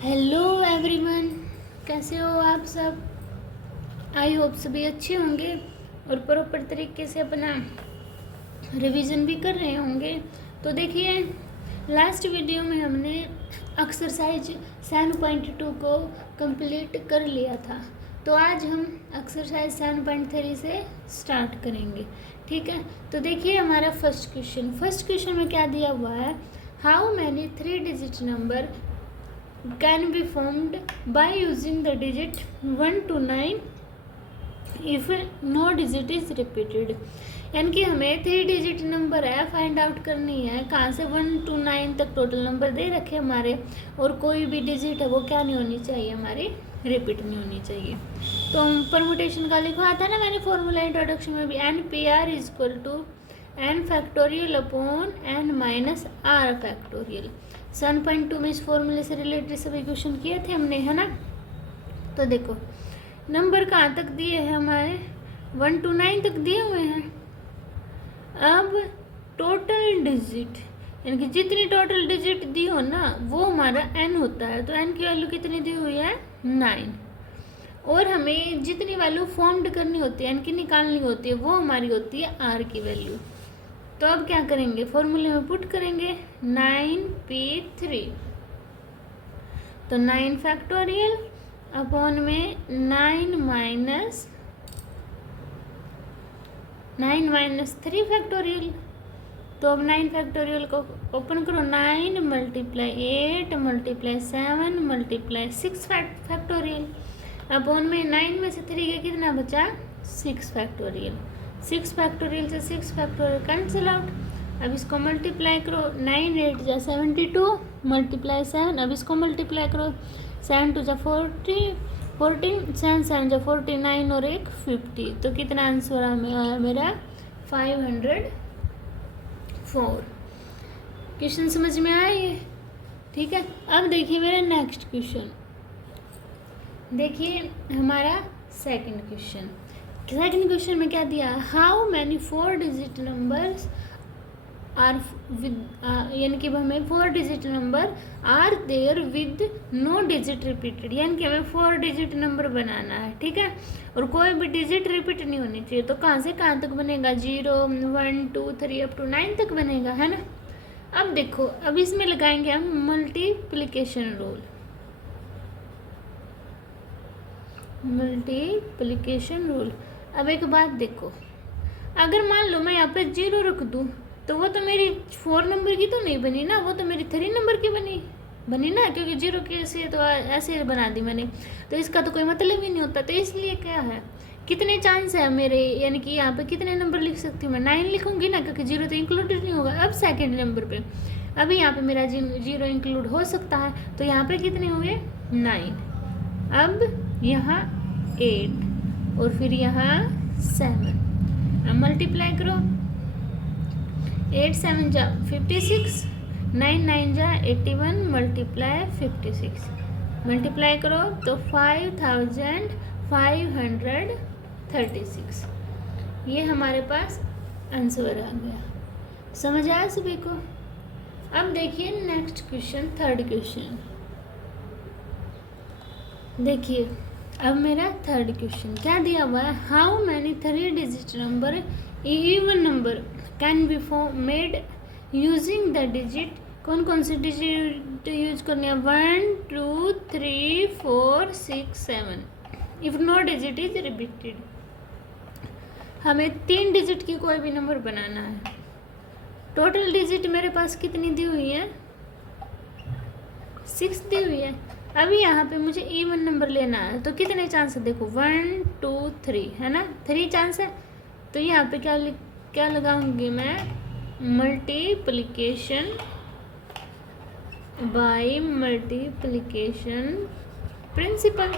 Hello everyone, कैसे हो आप सब। आई होप सभी अच्छे होंगे और प्रॉपर तरीके से अपना रिवीजन भी कर रहे होंगे। तो देखिए, लास्ट वीडियो में हमने एक्सरसाइज 7.2 को कंप्लीट कर लिया था। तो आज हम एक्सरसाइज 7.3 से स्टार्ट करेंगे, ठीक है। तो देखिए हमारा फर्स्ट क्वेश्चन में क्या दिया हुआ है, how many 3 digit number can be formed by using the digit 1 to 9 if no digit is repeated। यानी कि हमें 3 डिजिट नंबर है फाइंड आउट करनी है, कहाँ से 1 to 9 तक टोटल नंबर दे रखे हमारे, और कोई भी डिजिट है वो क्या नहीं होनी चाहिए, हमारी रिपीट नहीं होनी चाहिए। तो हम परमुटेशन का लिखवा था ना मैंने फॉर्मूला इंट्रोडक्शन में भी, n p r is equal to n factorial upon n minus r factorial. 7.2 में इस फॉर्मूले से रिलेटेड सभी क्वेश्चन किए थे हमने, है ना। तो देखो नंबर कहाँ तक दिए हैं हमारे, 1 to 9 तक दिए हुए हैं। अब टोटल डिजिट यानी कि जितनी टोटल डिजिट दी हो ना वो हमारा n होता है। तो n की वैल्यू कितनी दी हुई है, 9। और हमें जितनी वैल्यू फॉर्म्ड करनी होती है, n की निकालनी होती है, वो हमारी होती है r की वैल्यू। तो अब क्या करेंगे, फॉर्मूले में पुट करेंगे 9p3। तो 9 फैक्टोरियल अपॉन में 9 माइनस 3 फैक्टोरियल। तो अब 9 फैक्टोरियल को ओपन करो, 9 multiply 8 multiply 7 multiply 6 factorial upon में 9 में से 3 का कितना बचा, 6 फैक्टोरियल। 6 फैक्टोरियल से 6 फैक्टोरियल कैंसिल आउट। अब इसको मल्टीप्लाई करो, 9 8 जा 72 मल्टीप्लाई 7। अब इसको मल्टीप्लाई करो, 7 2 जा 14 7 7 जा 49 और 1 50। तो कितना आंसर आया मेरा, 504। क्वेश्चन समझ में आया ये, ठीक है। अब देखिए मेरा नेक्स्ट क्वेश्चन, देखिए हमारा सेकंड क्वेश्चन में क्या दिया, how many 4 digit numbers are with, यानी कि हमें 4 digit number are there with no digit repeated. यानी कि हमें 4 डिजिट नंबर बनाना है, ठीक है, और कोई भी डिजिट रिपीट नहीं होनी चाहिए। तो कहाँ से कहाँ तक बनेगा, 0 1 2 3 अप टू 9 तक बनेगा, है ना। अब देखो, अब इसमें लगाएंगे हम मल्टीप्लिकेशन रूल। अब एक बात देखो, अगर मान लो मैं यहाँ पे 0 रख दूँ तो वो तो मेरी 4 नंबर की तो नहीं बनी ना, वो तो मेरी 3 नंबर की बनी ना, क्योंकि 0 के से तो ऐसे बना दी मैंने, तो इसका तो कोई मतलब ही नहीं होता। तो इसलिए क्या है, कितने चांस है मेरे, यानी कि यहाँ पे कितने नंबर लिख सकती हूँ मैं, 9 लिखूँगी ना, क्योंकि 0 तो इंक्लूडेड नहीं होगा। अब सेकेंड नंबर पे अभी यहाँ पे मेरा 0 इंक्लूड हो सकता है, तो यहाँ पे कितने हुए, 9। अब यहाँ 8 और फिर यहाँ 7। अब मल्टीप्लाई करो, 8 7 जा 56, 9 9 जा 81 मल्टीप्लाई 56। मल्टीप्लाई करो तो 5536 ये हमारे पास आंसर आ गया। समझ आया सभी को। अब देखिए नेक्स्ट क्वेश्चन, थर्ड क्वेश्चन देखिए। अब मेरा थर्ड क्वेश्चन क्या दिया हुआ है, how many 3 digit number even number can be made using the digit. कौन कौन से डिजिट यूज करने हैं, 1 2 3 4 6 7 if no digit is repeated. हमें 3 डिजिट की कोई भी नंबर बनाना है। टोटल डिजिट मेरे पास कितनी दी हुई है, 6 दी हुई है। अभी यहाँ पे मुझे इवन नंबर लेना है, तो कितने चांस है, देखो 1 2 3 है ना, 3 चांस है। तो यहाँ पे क्या लगाऊंगी मैं, मल्टीप्लिकेशन बाय मल्टीप्लिकेशन प्रिंसिपल।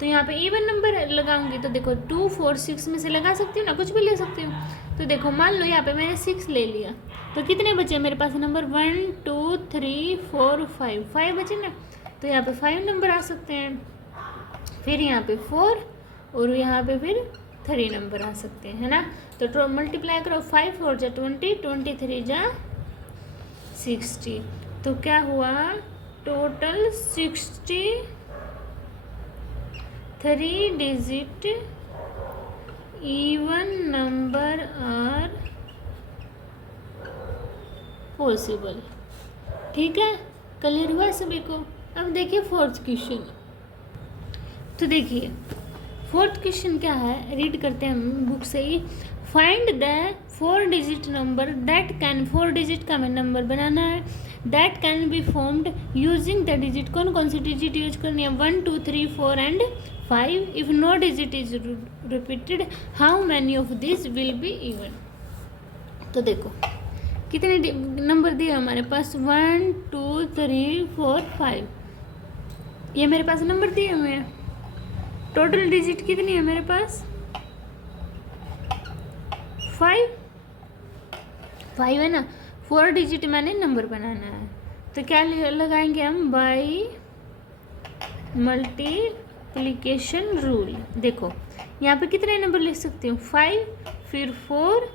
तो यहाँ पे इवन नंबर लगाऊंगी, तो देखो 2 4 6 में से लगा सकती हूँ ना, कुछ भी ले सकती हूँ। तो देखो मान लो यहाँ पे मैंने 6 ले लिया, तो कितने बचे मेरे पास नंबर, 1 2 3 4 5 बचे ना। तो यहाँ पे 5 नंबर आ सकते हैं, फिर यहाँ पे 4 और यहाँ पे फिर 3 नंबर आ सकते हैं, है ना। तो मल्टीप्लाई करो, 5 4 जा 20 23 जा 60। तो क्या हुआ, total 63 digit even number are possible. ठीक है, क्लियर हुआ सभी को। अब देखिए फोर्थ क्वेश्चन। तो देखिए फोर्थ क्वेश्चन क्या है, रीड करते हैं हम बुक से ही। Find the 4 digit number that can, 4 digit का हमें नंबर बनाना है, that can be formed using the digit. कौन कौन सी डिजिट यूज करनी है, 1 2 3 4 and 5। If no digit is repeated how many of this will be even. तो देखो कितने नंबर दिए हमारे पास, 1 2 3 4 5, ये मेरे पास नंबर दिए हुए हैं। टोटल डिजिट कितनी है मेरे पास, 5 है ना। 4 डिजिट मैंने नंबर बनाना है, तो क्या लगाएंगे हम, बाई मल्टीप्लिकेशन रूल। देखो यहाँ पे कितने नंबर लिख सकती हूँ, 5 फिर 4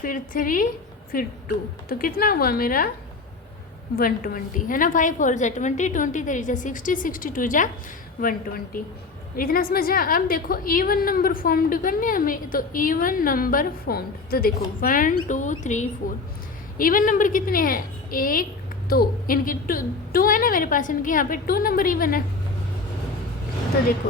फिर 3 फिर 2, तो कितना हुआ मेरा 120 है ना। 5 4 जा 20, 20 3 जा 60, 62 जा 120। इतना समझा। अब देखो इवन नंबर फॉर्म्ड करने हमें, तो इवन नंबर फॉर्म्ड, तो देखो 1 2 3 4 इवन नंबर कितने हैं, 1 2, इनकी 2 है ना मेरे पास, इनके यहाँ पे 2 नंबर इवन है। तो देखो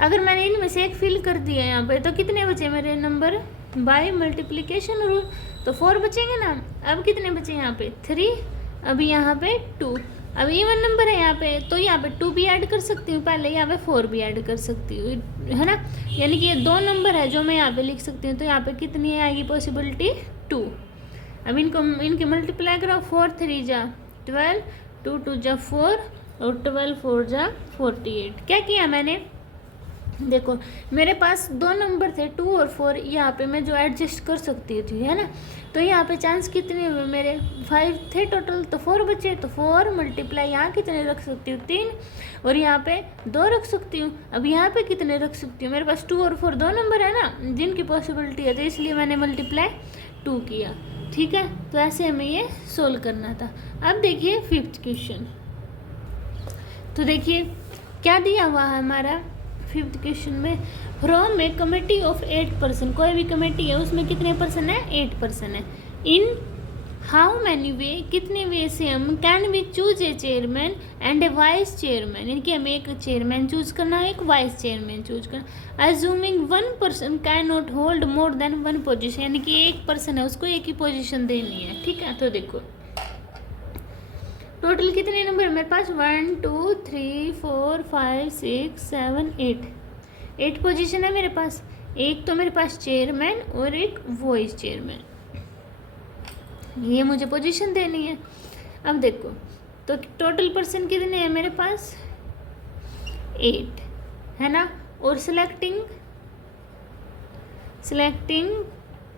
अगर मैंने इनमें से एक फिल कर दिया यहाँ पे, तो कितने बचे मेरे नंबर, बाय मल्टीप्लिकेशन रूल, तो 4 बचेंगे ना। अब कितने बचे यहाँ पे, 3, अभी यहाँ पे 2, अब इवन नंबर है यहाँ पे, तो यहाँ पे 2 भी ऐड कर सकती हूँ पहले, यहाँ पे 4 भी ऐड कर सकती हूँ, है ना। यानी कि ये 2 नंबर है जो मैं यहाँ पे लिख सकती हूँ, तो यहाँ पे कितनी आएगी पॉसिबिलिटी, 2। अब इनके मल्टीप्लाई करो, 4 3 जा 12, 2 2 जा 4 और 12 4 जा 48। क्या किया मैंने, देखो मेरे पास 2 नंबर थे 2 और 4, यहाँ पे मैं जो एडजस्ट कर सकती थी, है ना। तो यहाँ पे चांस कितने हुए मेरे, 5 थे टोटल, तो 4 बचे, तो 4 मल्टीप्लाई यहाँ कितने रख सकती हूँ, 3, और यहाँ पे 2 रख सकती हूँ। अब यहाँ पे कितने रख सकती हूँ, मेरे पास 2 और 4 2 नंबर है ना जिनकी पॉसिबिलिटी है, तो इसलिए मैंने मल्टीप्लाई 2 किया। ठीक है, तो ऐसे हमें ये सोल्व करना था। अब देखिए 5th क्वेश्चन। तो देखिए क्या दिया हुआ है हमारा 5th क्वेश्चन में, from A committee of 8 person, कोई भी कमेटी है उसमें कितने पर्सन है, 8 पर्सन है। इन हाउ मैनी वे, कितने वे से हम can we choose a chairman and a vice chairman, यानी कि हमें एक चेयरमैन चूज करना है, एक वाइस चेयरमैन चूज करना। Assuming 1 person can not hold more than 1 position, यानी कि एक पर्सन है उसको एक ही पोजिशन देनी है। ठीक है, तो देखो टोटल कितने नंबर मेरे पास, 1 2 3 4 5 6 7 8 पोजीशन है मेरे पास। एक तो मेरे पास चेयरमैन और एक वाइस चेयरमैन, ये मुझे पोजीशन देनी है। अब देखो तो टोटल पर्सन कितने हैं मेरे पास, 8 है ना, और सिलेक्टिंग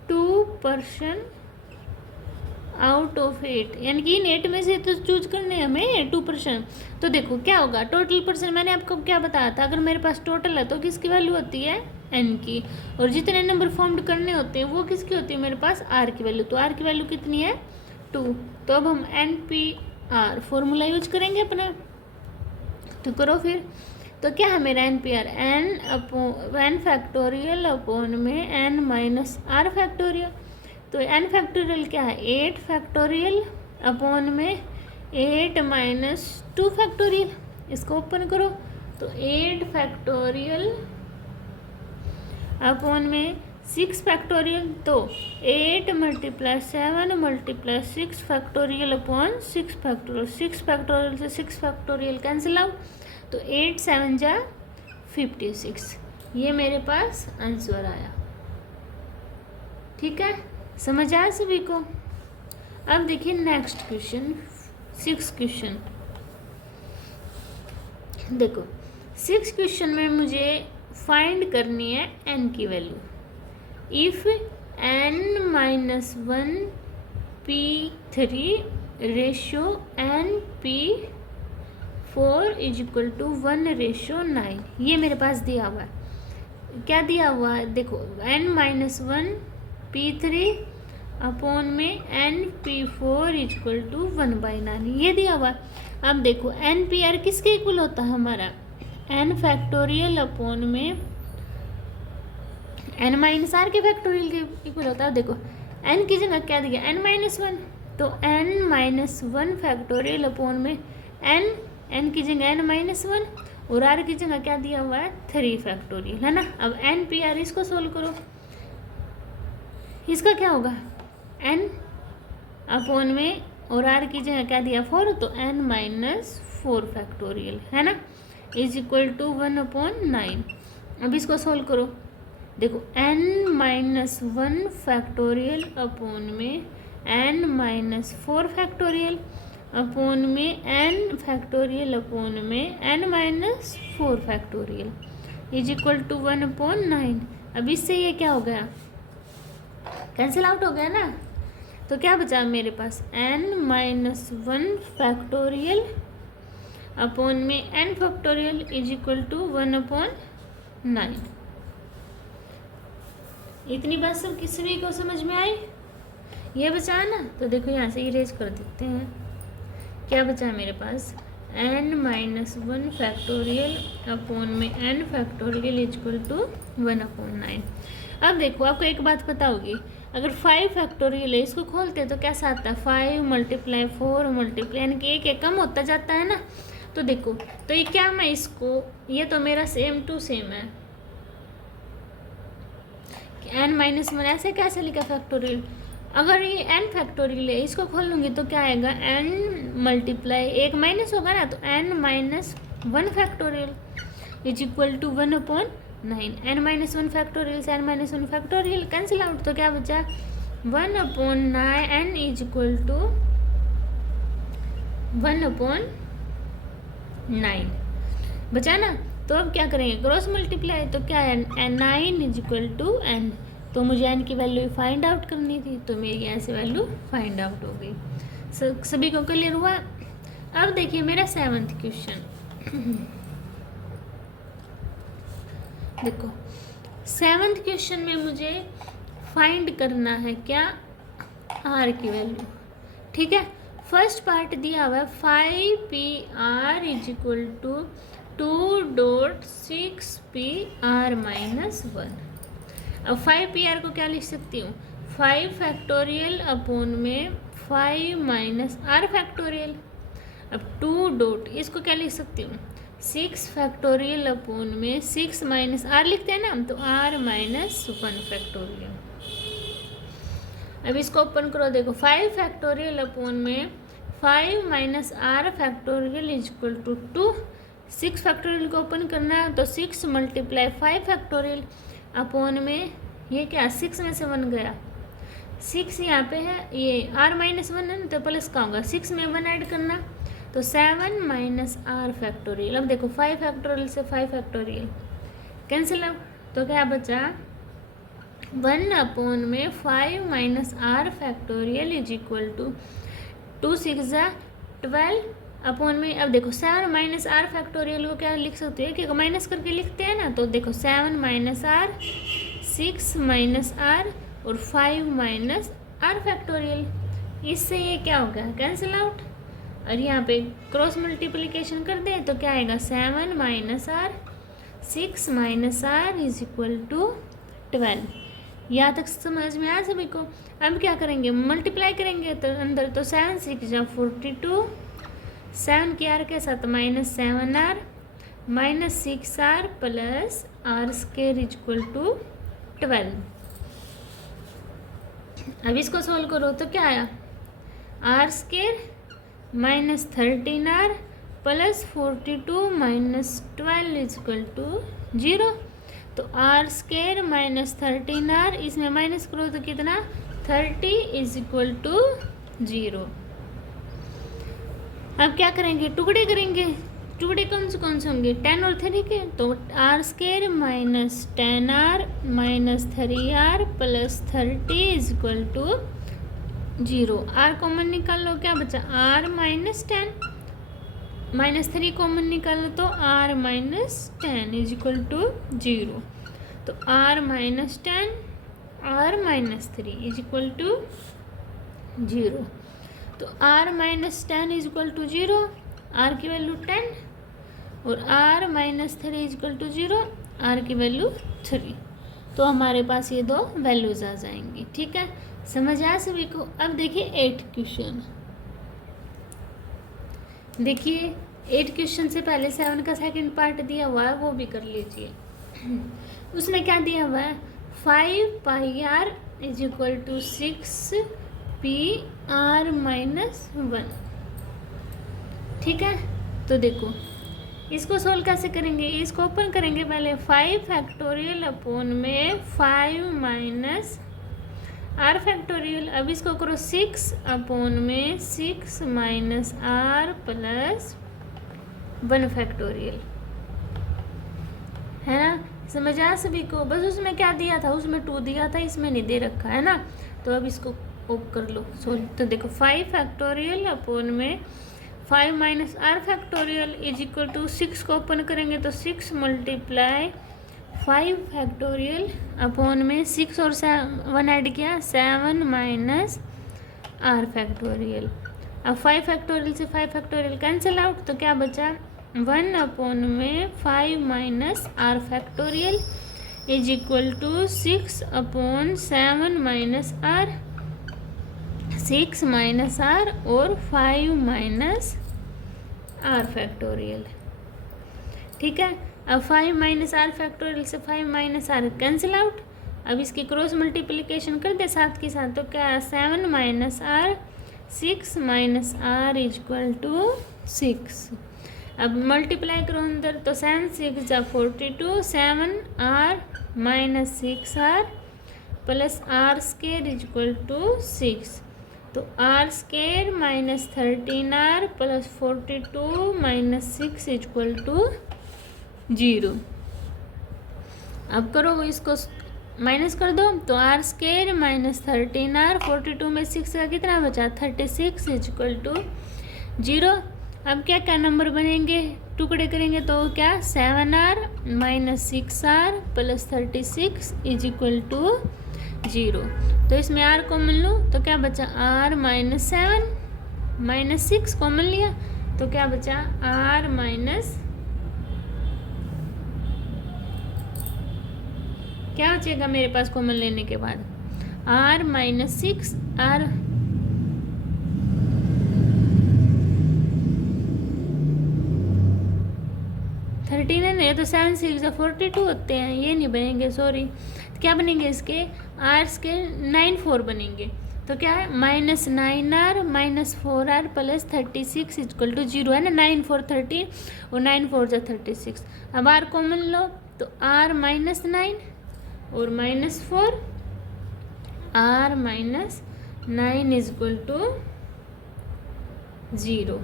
2 पर्सन आउट ऑफ 8, यानी कि इन 8 में से तो चूज करने हमें 2%। तो देखो क्या होगा, टोटल पर्सन मैंने आपको क्या बताया था, अगर मेरे पास टोटल है तो किसकी वैल्यू होती है, n की, और जितने नंबर फॉर्म्ड करने होते हैं वो किसकी होती है मेरे पास, r की वैल्यू। तो r की वैल्यू कितनी है, 2। तो अब हम NPR फॉर्मूला यूज करेंगे अपना, तो करो फिर। तो क्या है मेरा NPR, n फैक्टोरियल अपॉन में n माइनस r फैक्टोरियल। तो n फैक्टोरियल क्या है, 8 फैक्टोरियल अपॉन में 8 माइनस 2 फैक्टोरियल। इसको ओपन करो, तो 8 फैक्टोरियल अपॉन में 6 फैक्टोरियल, तो 8 multiply 7 multiply 6 factorial upon 6 factorial. 6 factorial से 6 फैक्टोरियल कैंसिल आउट, तो 8 7 जा 56। ये मेरे पास आंसर आया। ठीक है, समझ आया सभी को। अब देखिए नेक्स्ट क्वेश्चन, 6th क्वेश्चन। देखो 6th क्वेश्चन में मुझे फाइंड करनी है n की value. If n minus 1 P3 ratio n P4 is equal to 1 ratio 9, ये मेरे पास दिया हुआ है। क्या दिया हुआ है, देखो n माइनस 1 P3 अपॉन में NP4 इक्वल टू 1/9 ये दिया हुआ। अब देखो NPR किसके इक्वल होता है हमारा, n फैक्टोरियल अपॉन में n माइनस आर के फैक्टोरियल के इक्वल होता है। देखो n की जगह क्या दिया, n-1, तो n-1 फैक्टोरियल अपॉन में n की जगह n-1 और r की जगह क्या दिया हुआ है 3 फैक्टोरियल, है ना। अब NPR इसको सोल्व करो, इसका क्या होगा n अपॉन में और r की जगह क्या दिया 4, तो n-4 फैक्टोरियल, है ना, इज इक्वल टू 1/9। अब इसको सोल्व करो, देखो n-1 फैक्टोरियल अपॉन में n-4 फैक्टोरियल अपॉन में n फैक्टोरियल अपॉन में n-4 factorial is equal to 1/9। अब इससे ये क्या हो गया, कैंसिल आउट हो गया ना, तो क्या बचा मेरे पास n-1 फैक्टोरियल अपॉन में n factorial is equal to 1/9। इतनी बात सब किसी को समझ में आई, ये बचा ना, तो देखो यहाँ से इरेज कर देते हैं। क्या बचा मेरे पास n-1 फैक्टोरियल अपॉन में n फैक्टोरियल इक्वल टू 1/9। अब देखो आपको एक बात पता होगी, अगर 5 फैक्टोरियल है इसको खोलते हैं तो कैसा आता है 5 × 4 × यानी कि एक कम होता जाता है ना। तो देखो तो ये क्या, मैं इसको, ये तो मेरा सेम टू सेम है, n-1 ऐसे कैसे लिखा फैक्टोरियल, अगर ये n फैक्टोरियल है इसको खोल लूँगी तो क्या आएगा n × एक माइनस होगा ना, तो n-1 factorial is equal to 1/9। n-1 factorial से n-1 फैक्टोरियल कैंसिल आउट, तो क्या बचा 1/9 इज इक्वल टू 1/9 बचा ना। तो अब क्या करेंगे क्रॉस मल्टीप्लाई, तो क्या है n9 is equal to n, तो मुझे n की वैल्यू फाइंड आउट करनी थी, तो मेरी यहाँ से वैल्यू फाइंड आउट हो गई। सभी को क्लियर हुआ। अब देखिए मेरा 7th क्वेश्चन, देखो 7th क्वेश्चन में मुझे फाइंड करना है क्या, r की वैल्यू, ठीक है। फर्स्ट पार्ट दिया हुआ है 5PR is equal to 2.6PR-1। अब 5PR को क्या लिख सकती हूँ 5 फैक्टोरियल अपॉन में 5 माइनस r फैक्टोरियल। अब 2 डॉट इसको क्या लिख सकती हूँ 6 फैक्टोरियल अपॉन में 6 माइनस r लिखते हैं ना, तो r-1 फैक्टोरियल। अब इसको ओपन करो, देखो 5 फैक्टोरियल अपॉन में 5 minus r factorial is equal to 2। 6 factorial को ओपन करना है तो 6 × 5 फैक्टोरियल अपॉन में ये क्या 6 में से 1 गया, 6 यहाँ पे है, ये r-1 है ना, तो प्लस का होगा 6 में 1 ऐड करना, तो 7 माइनस r फैक्टोरियल। अब देखो 5 फैक्टोरियल से 5 फैक्टोरियल कैंसिल आउट, तो क्या बचा 1/5 minus r factorial is equal to 2 6 12 upon में। अब देखो 7 माइनस r फैक्टोरियल को क्या लिख सकते हैं कि माइनस करके लिखते हैं ना, तो देखो 7 माइनस r 6 माइनस r और 5 माइनस r फैक्टोरियल, इससे ये क्या हो गया कैंसिल आउट। और यहाँ पे क्रॉस मल्टीप्लिकेशन कर दे तो क्या आएगा 7 minus r 6 minus r is equal to 12। यहाँ तक समझ में आया सभी को। अब क्या करेंगे मल्टीप्लाई करेंगे, तो अंदर तो 7 6 42, 7 की r के साथ -7r -6r plus r² is equal to 12। अब इसको सोल्व करो तो क्या आया r² -13r plus 42 -12 is equal to 0। तो r² -13r इसमें माइनस करो तो कितना 30 इज इक्वल टू 0। अब क्या करेंगे टुकड़े करेंगे, टुकड़े कौन से होंगे 10 और 3 के, तो r² -10r -3r plus 30 is equal to 0। r common निकाल लो, क्या बचा r -10 -3 कॉमन निकाल लो तो r -10 इज इक्वल टू 0। तो r -10 r minus 3 is equal to 0। तो r minus 10 is equal to 0, r की वैल्यू 10, और r minus 3 is equal to 0, r की वैल्यू 3। तो हमारे पास ये दो वैल्यूज आ जाएंगी। ठीक है, समझ आया सभी को। अब देखिए 8 क्वेश्चन। देखिए 8 क्वेश्चन से पहले 7 का सेकंड पार्ट दिया हुआ है, वो भी कर लीजिए। उसमें क्या दिया हुआ है, 5 pi R is equal to 6 P R minus 1। ठीक है, तो देखो इसको सोल्व कैसे करेंगे, इसको ओपन करेंगे पहले 5 फैक्टोरियल अपॉन में 5 माइनस आर फैक्टोरियल। अब इसको करो 6 अपॉन में 6 माइनस आर प्लस 1 फैक्टोरियल, है ना। समझ आया सभी को। बस उसमें क्या दिया था, उसमें 2 दिया था, इसमें नहीं दे रखा है ना। तो अब इसको ओप कर लो सोल्व। तो देखो 5 फैक्टोरियल अपॉन में 5 minus r factorial is equal to 6 को ओपन करेंगे तो 6 मल्टीप्लाई 5 फैक्टोरियल अपॉन में 6 और 1 ऐड किया 7 माइनस आर फैक्टोरियल। अब 5 फैक्टोरियल से 5 फैक्टोरियल कैंसिल आउट, तो क्या बचा 1 अपॉन में 5 minus r factorial is equal to 6 upon 7 minus r, 6 minus r और 5 माइनस आर फैक्टोरियल। ठीक है, अब 5 माइनस आर फैक्टोरियल से 5 माइनस आर कैंसिल आउट। अब इसकी क्रॉस मल्टीप्लिकेशन कर दे साथ के साथ, तो क्या 7 minus r, 6 minus r is equal to 6। अब मल्टीप्लाई करो अंदर, तो 7 6 जा 42, 7 r minus 6 r plus r square is equal to 6। तो r square minus 13 r plus 42 minus 6 is equal to 0। अब करो इसको माइनस कर दो, तो आर स्केयर माइनस 13 आर, 42 में 6 का कितना बचा 36 इज इक्वल टू 0। अब क्या क्या नंबर बनेंगे, टुकड़े करेंगे तो क्या 7 r minus 6 r plus 36 is equal to 0। तो इसमें आर कॉमन लो तो क्या बचा आर माइनस 7 माइनस 6 कॉमन लिया तो क्या बचा आर माइनस, क्या बचेगा मेरे पास कॉमन लेने के बाद आर माइनस 6 आर, थर्टीन है ना, तो 7 6 42 होते हैं, ये नहीं बनेंगे सॉरी। तो क्या बनेंगे इसके आर्स के 9 4 बनेंगे। तो क्या है minus 9 r minus 4 r plus 36 equal to 0 है ना। 9 4 13 और 9 4 जा 36। अब आर कॉमन लो तो आर माइनस 9 और minus 4, r minus 9 is equal to 0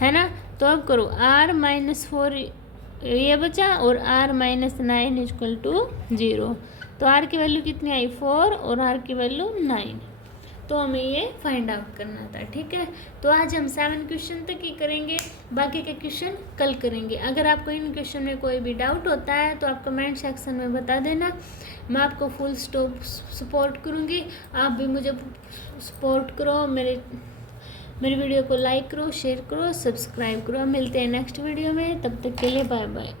है ना। तो अब करो आर माइनस 4 ये बचा और आर माइनस 9 इक्वल टू 0। तो आर की वैल्यू कितनी आई 4 और आर की वैल्यू 9। तो हमें ये फाइंड आउट करना था। ठीक है, तो आज हम 7 क्वेश्चन तक ही करेंगे, बाकी के क्वेश्चन कल करेंगे। अगर आपको इन क्वेश्चन में कोई भी डाउट होता है तो आप कमेंट सेक्शन में बता देना, मैं आपको फुल स्टॉप सपोर्ट करूँगी। आप भी मुझे सपोर्ट करो, मेरी वीडियो को लाइक करो, शेयर करो, सब्सक्राइब करो। मिलते हैं नेक्स्ट वीडियो में, तब तक के लिए बाय बाय।